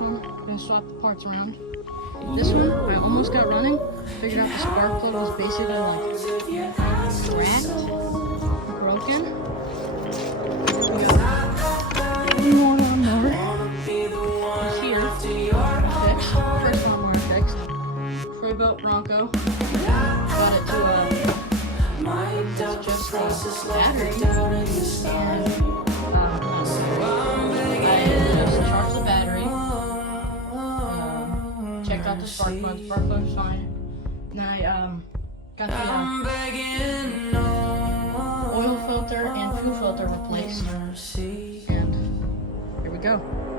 one. Gonna swap the parts around. This one, I almost got running. Figured out the spark plug was basically like cracked, broken. We got one more lawnmower. It's here, fixed. First lawnmower fixed. Troy Boat Bronco. Got it to it's just a battery. And I just charged the battery. Checked out the spark plug. Spark plug's fine. And I got the oil filter and fuel filter replaced. And here we go.